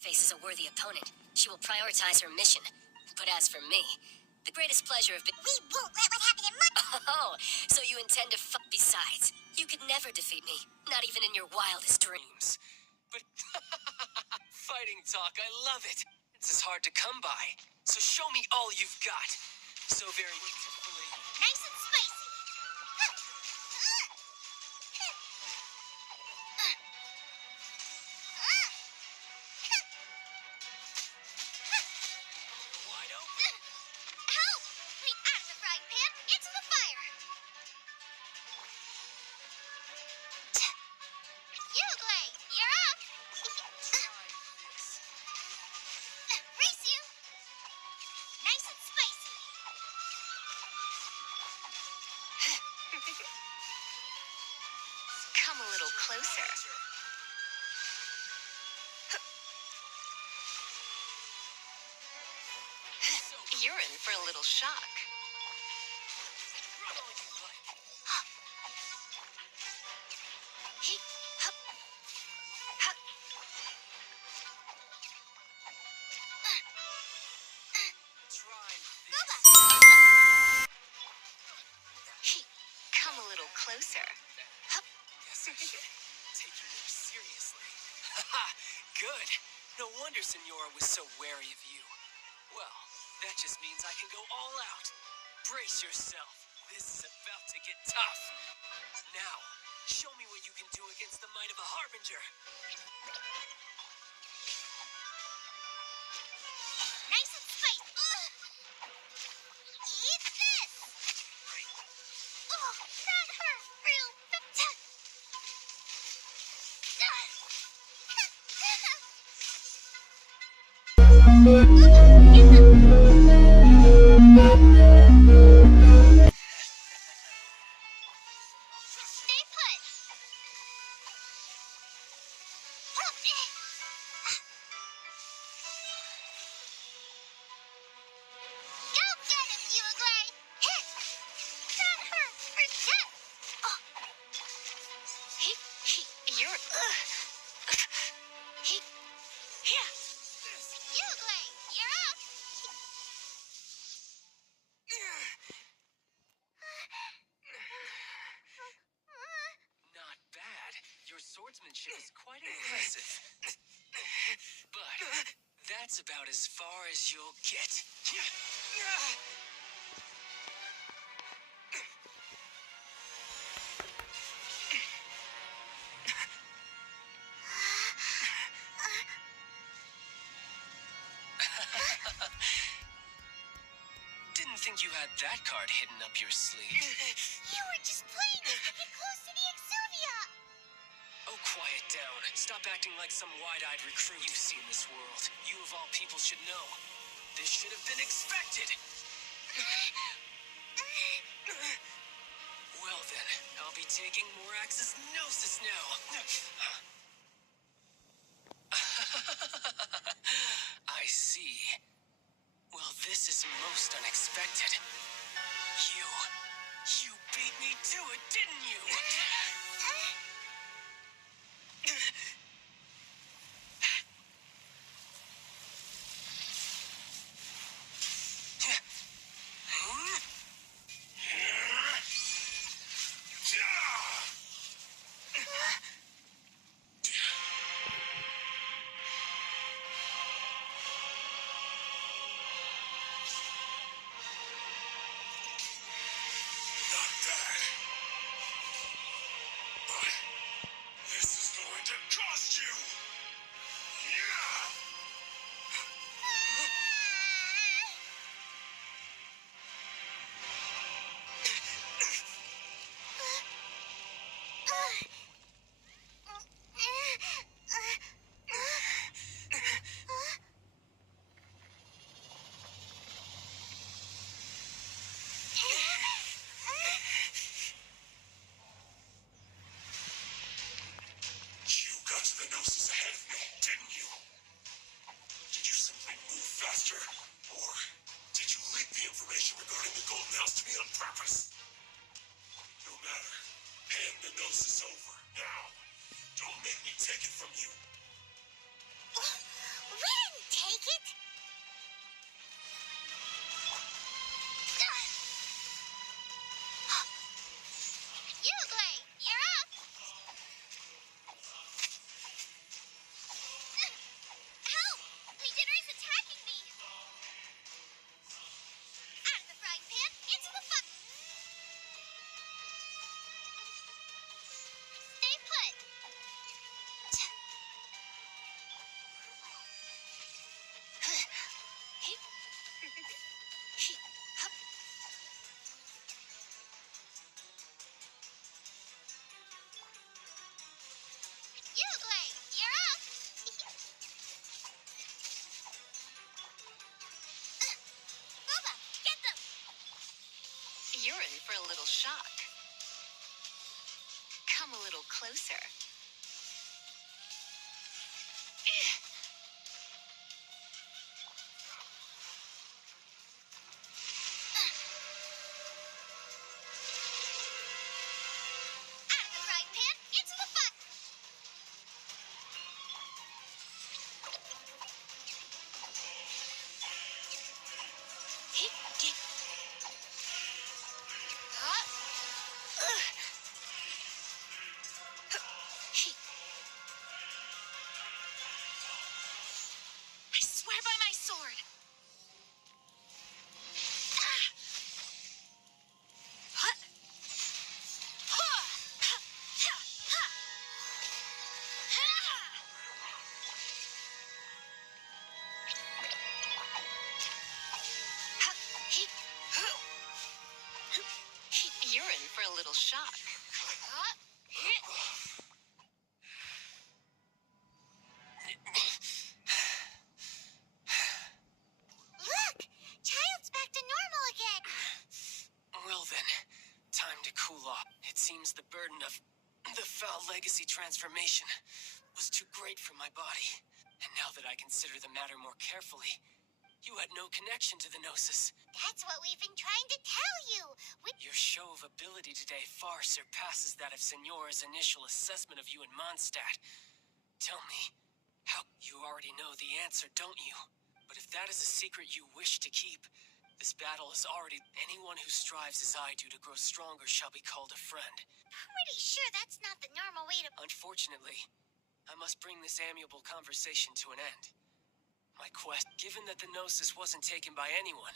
faces a worthy opponent, she will prioritize her mission. But as for me, the greatest pleasure of We won't let what happened in my— Oh, so you intend to Besides, you could never defeat me, not even in your wildest dreams. But fighting talk, I love it. It's hard to come by. So show me all you've got. So very beautifully. Nice and spicy. Wide open. Help! Me out of the frying pan, into the fire. Uglay, you're up. Race you. Nice and spicy. Come a little closer. You're in for a little shock. Run all you like. He, hup, hup. Try Boba. this. He, come a little closer. Hup. Guess I should take you more seriously. Haha, good. No wonder Senora was so wary of you. Well, that just means I can go all out. Brace yourself. This is about to get tough. Now, show me what you can do against the might of a Harbinger. Nice and spicy. Eat this. Oh, that hurt real bad. Stay put. Go get him, Uglay. Hit. That hurt for death. Oh, He, you're, he, yeah. Uglay, you're up. Not bad. Your swordsmanship is quite impressive. But that's about as far as you'll get. Didn't think you had that card hidden up your sleeve. You were just playing us to get close to the Exuvia. Oh, quiet down. Stop acting like some wide-eyed recruit. You've seen this world. You of all people should know. This should have been expected. Well then, I'll be taking Morax's Gnosis now. I see. Well, this is most unexpected. You beat me to it, didn't you? shock. Come a little closer. Out of the frying pan, into the fire. I swear by my sword. You're in for a little shock. Look, Child's back to normal again. Well then, time to cool off. It seems the burden of the foul legacy transformation was too great for my body. And now that I consider the matter more carefully, you had no connection to the Gnosis. That's what we've been trying to tell you. Your show of ability today far surpasses that of Signora's initial assessment of you in Mondstadt. Tell me, how you already know the answer, don't you? But if that is a secret you wish to keep, this battle is already... Anyone who strives as I do to grow stronger shall be called a friend. Pretty sure that's not the normal way to... Unfortunately, I must bring this amiable conversation to an end. My quest, given that the Gnosis wasn't taken by anyone,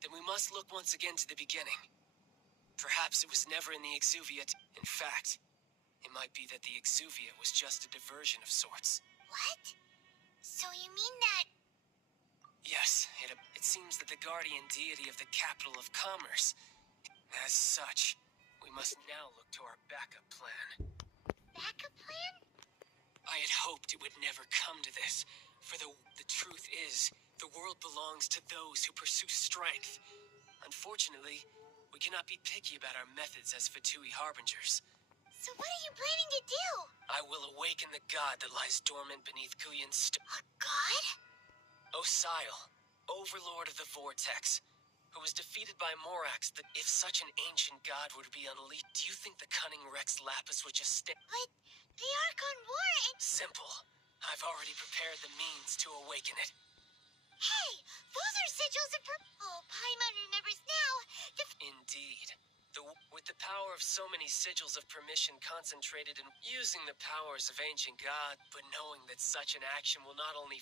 then we must look once again to the beginning. Perhaps it was never in the Exuvia. In fact, it might be that the Exuvia was just a diversion of sorts. What? So you mean that... Yes, it seems that the guardian deity of the capital of commerce. As such, we must now look to our backup plan. backup plan? I had hoped it would never come to this, for the truth is, the world belongs to those who pursue strength. Unfortunately, we cannot be picky about our methods as Fatui Harbingers. So what are you planning to do? I will awaken the god that lies dormant beneath Guyan's A god? Osial, overlord of the Vortex, who was defeated by Morax. That if such an ancient god were to be unleashed, do you think the cunning Rex Lapis would just stay? But the Archon War and... Simple. I've already prepared the means to awaken it. Hey, those are sigils of Oh, Paimon remembers now. Indeed. With the power of so many sigils of permission concentrated in using the powers of ancient god, but knowing that such an action will not only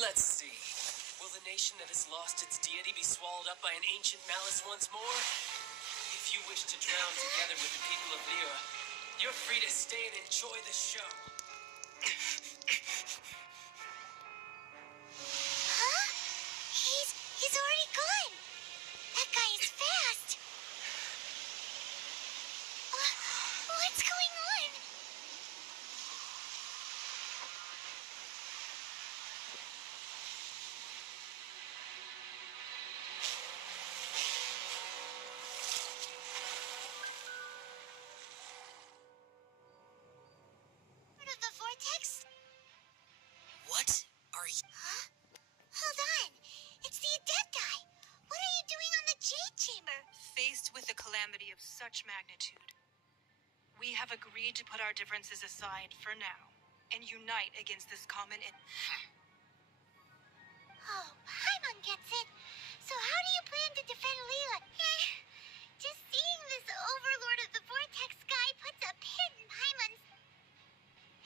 Let's see. Will the nation that has lost its deity be swallowed up by an ancient malice once more? If you wish to drown together with the people of Lyra, you're free to stay and enjoy the show. Huh? He's already gone. That guy is fast. What's going on? Part of the vortex? What are you? Huh? Hold on. It's the adept guy. What are you doing on the Jade Chamber? Faced with a calamity of such magnitude, we have agreed to put our differences aside for now and unite against this common Oh, Paimon gets it. So how do you plan to defend Leela? Just seeing this overlord of the vortex guy puts a pin in Paimon's...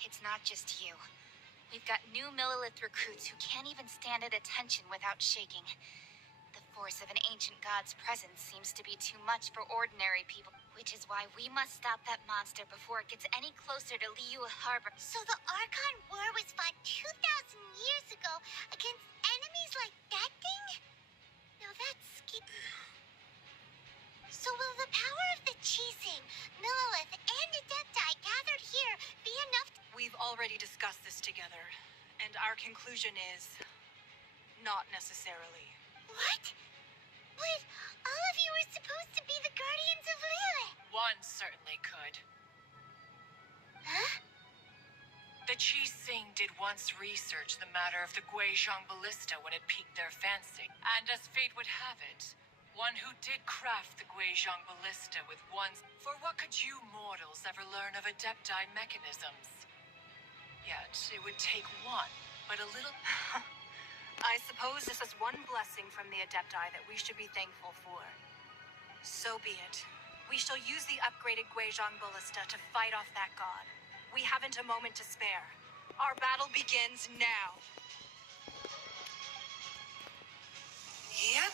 It's not just you. We've got new Millilith recruits who can't even stand at attention without shaking. The force of an ancient god's presence seems to be too much for ordinary people. Which is why we must stop that monster before it gets any closer to Liyue Harbor. So the Archon War was fought 2,000 years ago against enemies like that thing? Now that's So will the power of the Chising, Millelith, and Adepti gathered here be enough to... We've already discussed this together, and our conclusion is not necessarily. What? But all of you were supposed to be the guardians of Liyue. One certainly could. Huh? The Chising did once research the matter of the Guizhong ballista when it piqued their fancy. And as fate would have it, one who did craft the Guizhong ballista with one's... For what could you mortals ever learn of Adepti mechanisms? Yet, it would take one, but a little... I suppose this is one blessing from the Adepti that we should be thankful for. So be it. We shall use the upgraded Guizhong ballista to fight off that god. We haven't a moment to spare. Our battle begins now. Yep.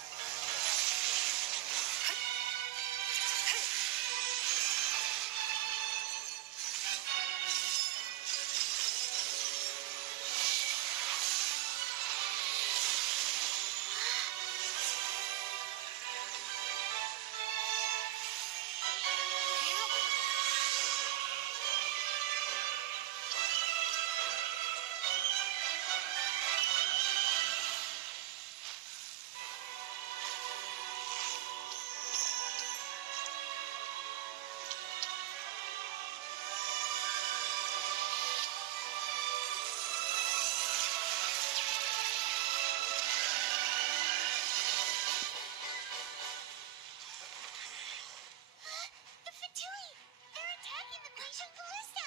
The Fatui! They're attacking the Guizhong ballista!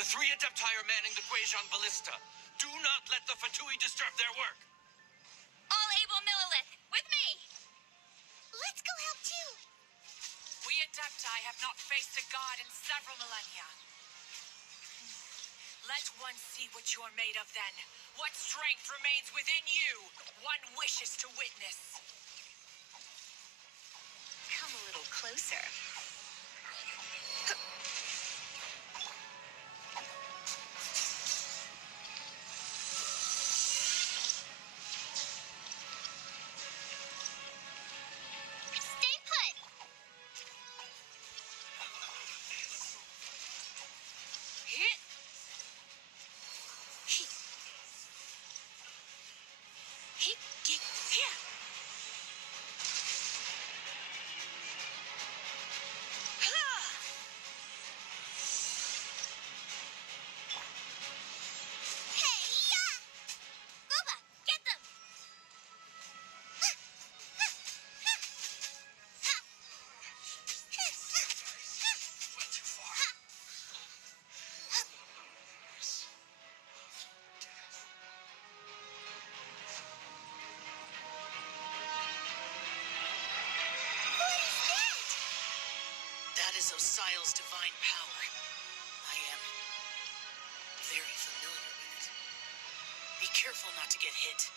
The three Adepti are manning the Guizhong ballista. Do not let the Fatui disturb their work. All able Millelith, with me! Let's go help too! We Adepti have not faced a god in several millennia. Let one see what you're made of then. What strength remains within you. One wishes to witness. Come a little closer. Stay put! Hit. Here. Hey, yeah! Boba, get them! Went too far. What is that? That is Osial's divine power. I am very familiar with it. Be careful not to get hit.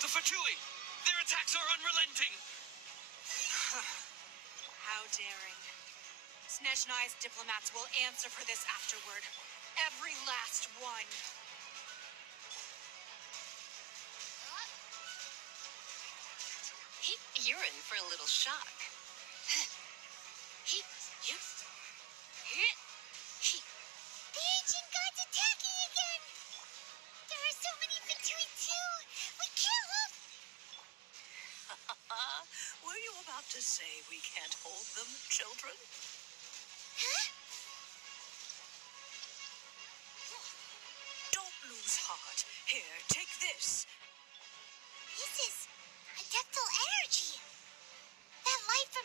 The Fatui! Their attacks are unrelenting! How daring. Snezhnai's diplomats will answer for this afterward. Every last one. You're in for a little shock. The ancient god's attacking again! There are so many Fatui too! We can't hold... Were you about to say we can't hold them, children? Huh? Don't lose heart. Here, take this. This is Adeptal energy! That light from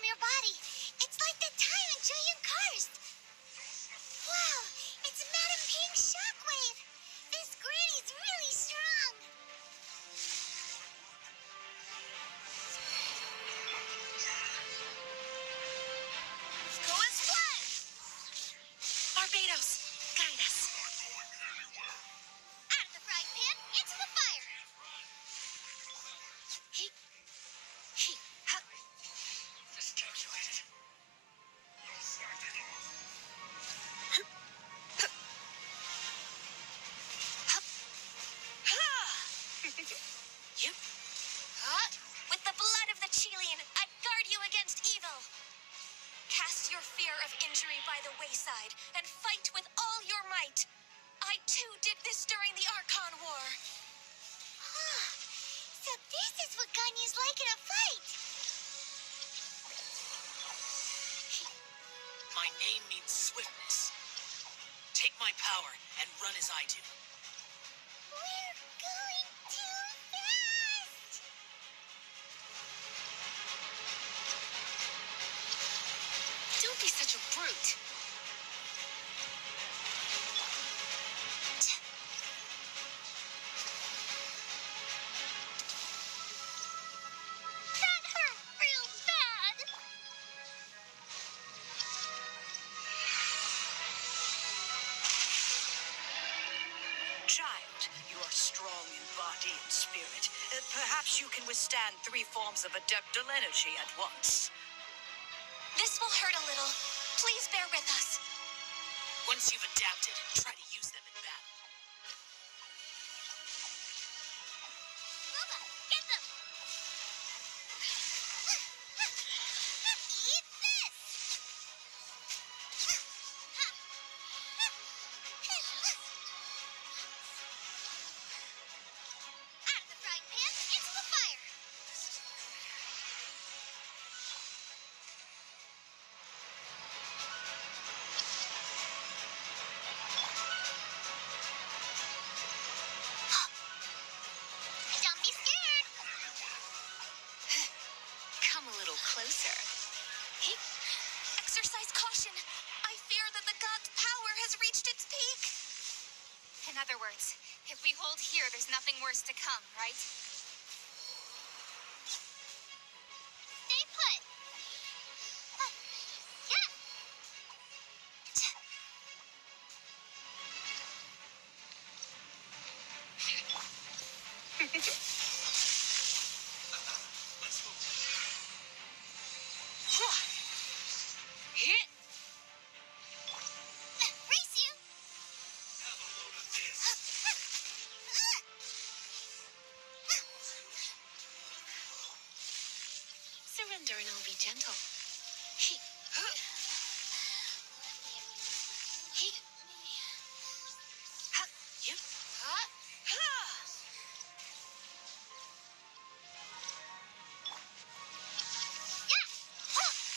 injury by the wayside and fight with all your might. I too did this during the Archon War. So this is what Ganyu's like in a fight. My name means swiftness. Take my power and run as I do. We're going too fast. Don't be such a brute. That hurt real bad. Child, you are strong in body and spirit. Perhaps you can withstand 3 forms of adeptal energy at once. This will hurt a little. Please bear with us. Once you've adapted, try to use them in battle. Bubba, get them. Eat this. Out of the frying pan, into the fire. Don't be scared. Come a little closer. Exercise caution. I fear that the god's power has reached its peak. In other words, if we hold here, there's nothing worse to come, right? Stay put. Yeah. Hit! Race you. Surrender and I'll be gentle. Yeah.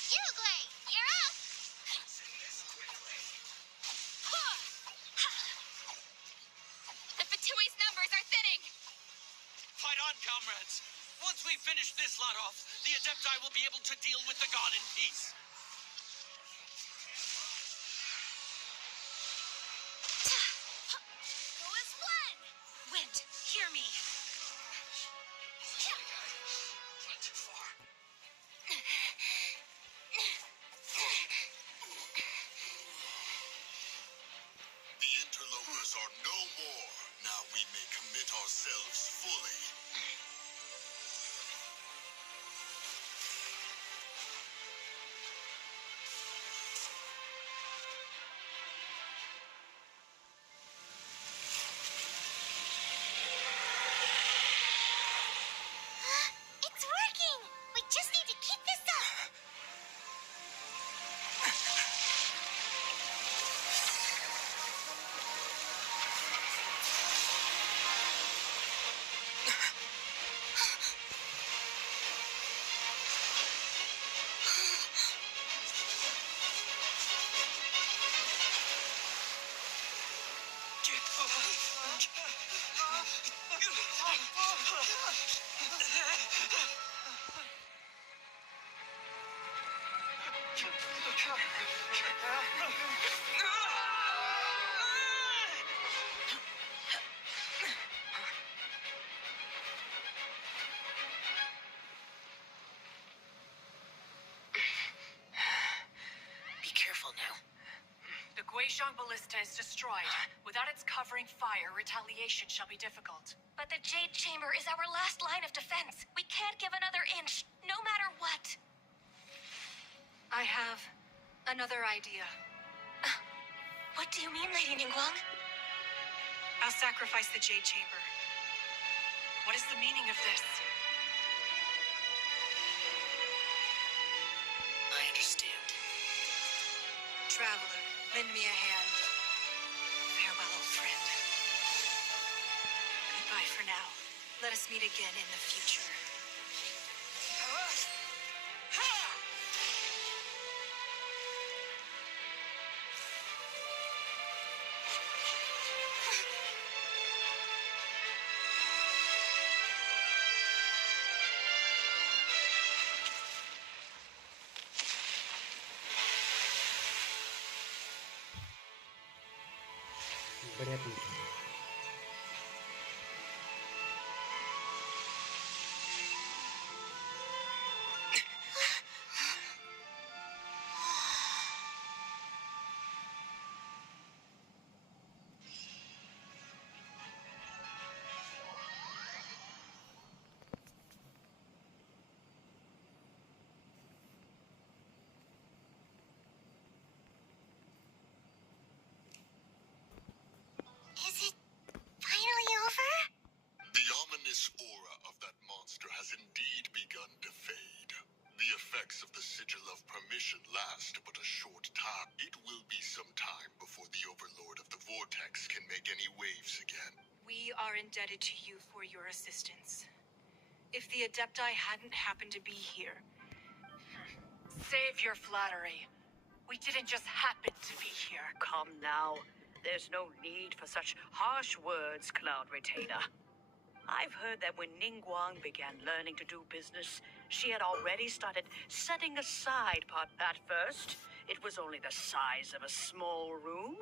You, Glay. You're up. The Fatui's numbers are thinning! Fight on, comrades. Once we finish this lot off, the Adepti will be able to deal with the god in peace. Go as one! Wind, hear me. Went too far. The interlopers are no more. Now we may commit ourselves fully. It's working. We just need to keep this up. Be careful now. The Guizhong Ballista is destroyed. Without its covering fire, retaliation shall be difficult. But the Jade Chamber is our last line of defense. We can't give another inch, no matter what. I have another idea. What do you mean, Lady Ningguang? I'll sacrifice the Jade Chamber. What is the meaning of this? I understand. traveler, lend me a hand. Farewell, old friend. Goodbye for now. Let us meet again in the future. बढ़िया पूछा। Is it finally over? The ominous aura of that monster has indeed begun to fade. The effects of the Sigil of Permission last but a short time. It will be some time before the Overlord of the Vortex can make any waves again. We are indebted to you for your assistance. If the Adepti hadn't happened to be here... Save your flattery. We didn't just happen to be here. Come now. There's no need for such harsh words, Cloud Retainer. I've heard that when Ningguang began learning to do business, she had already started setting aside part. At first, it was only the size of a small room,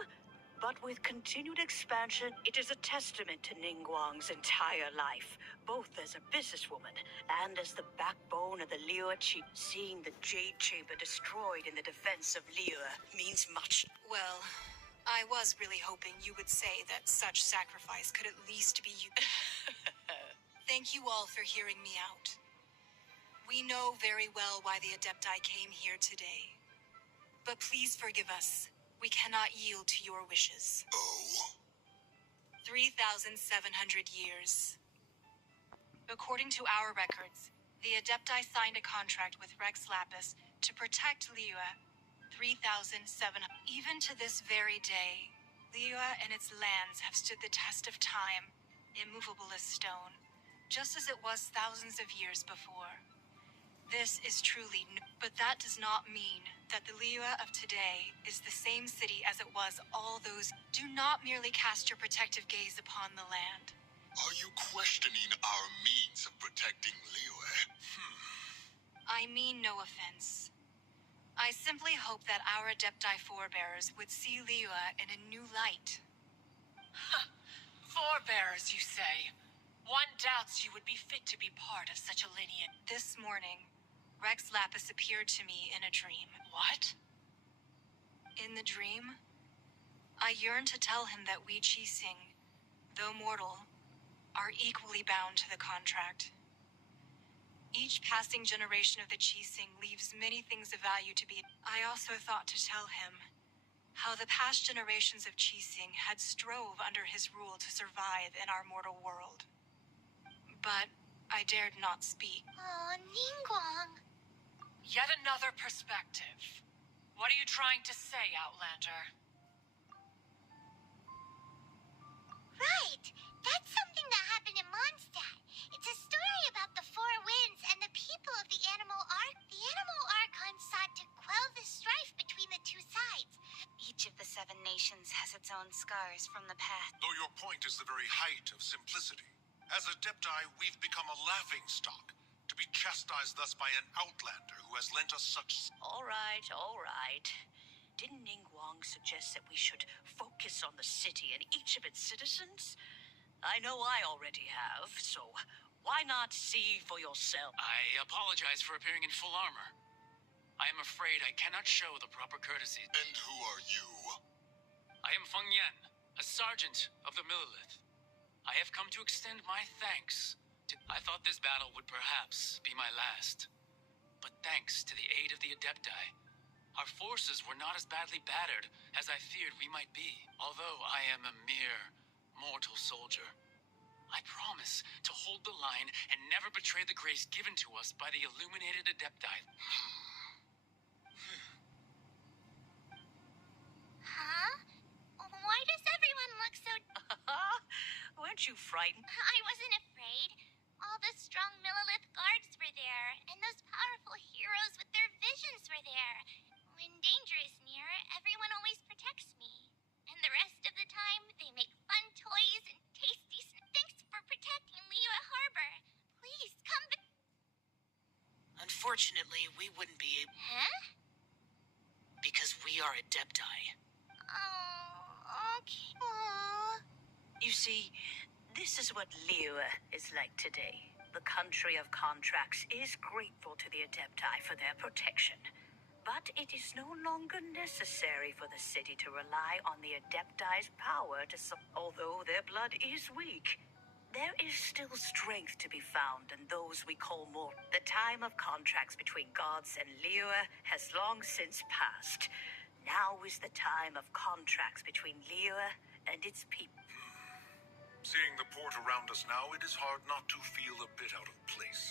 but with continued expansion, it is a testament to Ningguang's entire life, both as a businesswoman and as the backbone of the Liyue Chi. Seeing the Jade Chamber destroyed in the defense of Liyue means much. Well, I was really hoping you would say that such sacrifice could at least be you. Thank you all for hearing me out. We know very well why the Adepti came here today. But please forgive us. We cannot yield to your wishes. Oh? 3,700 years. According to our records, the Adepti signed a contract with Rex Lapis to protect Liyue 3,700. Even to this very day, Liyue and its lands have stood the test of time, immovable as stone, just as it was thousands of years before. This is truly new, but that does not mean that the Liyue of today is the same city as it was all those. Do not merely cast your protective gaze upon the land. Are you questioning our means of protecting Liyue? I mean no offense. I simply hope that our Adepti forebears would see Liyue in a new light. Forebears, you say? One doubts you would be fit to be part of such a lineage. This morning, Rex Lapis appeared to me in a dream. What? In the dream, I yearned to tell him that we Qixing, though mortal, are equally bound to the contract. Each passing generation of the Qixing leaves many things of value to be. I also thought to tell him how the past generations of Qixing had strove under his rule to survive in our mortal world. But I dared not speak. Oh, Ningguang. Yet another perspective. What are you trying to say, Outlander? Right. That's something that happened in Mondstadt. It's a story about the Four Winds and the people of the Animal Ark. The Animal Archon sought to quell the strife between the two sides. Each of the 7 nations has its own scars from the past. Though your point is the very height of simplicity. As Adepti, we've become a laughingstock, to be chastised thus by an outlander who has lent us such... All right, all right. Didn't Ningguang suggest that we should focus on the city and each of its citizens? I know I already have, so why not see for yourself? I apologize for appearing in full armor. I am afraid I cannot show the proper courtesy. And who are you? I am Feng Yan, a sergeant of the Millelith. I have come to extend my thanks. I thought this battle would perhaps be my last. But thanks to the aid of the Adepti, our forces were not as badly battered as I feared we might be. Although I am a mere mortal soldier, I promise to hold the line and never betray the grace given to us by the illuminated Adepti. frightened? I wasn't afraid. All the strong Millilith guards were there, and those powerful heroes with their visions were there. When danger is near, everyone always protects me. And the rest of the time, they make fun toys and tasty Thanks for protecting Liyue Harbor. Please, come back. Unfortunately, we wouldn't be able... Huh? Because we are Adepti. Oh, okay. Aww. You see, this is what Liyue is like today. The country of contracts is grateful to the Adepti for their protection. But it is no longer necessary for the city to rely on the Adepti's power to although their blood is weak. There is still strength to be found in those we call more. The time of contracts between gods and Liyue has long since passed. Now is the time of contracts between Liyue and its people. Seeing the port around us now, it is hard not to feel a bit out of place.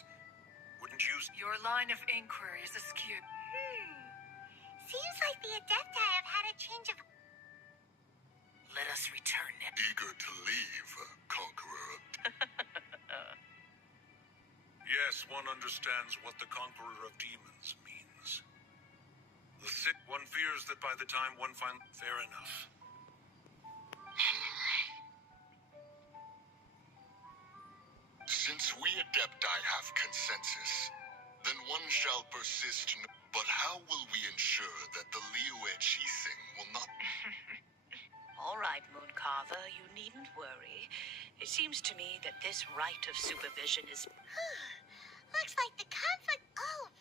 Wouldn't you... Your line of inquiry is askew. Seems like the Adepti have had a change of... Let us return now. Eager to leave, Conqueror. Yes, one understands what the Conqueror of Demons means. The sick one fears that by the time one finds... Fair enough. Since we Adepti have consensus, then one shall persist. But how will we ensure that the Liyue Chising will not... All right, Mooncarver, you needn't worry. It seems to me that this right of supervision is... Looks like the conflict... Oh,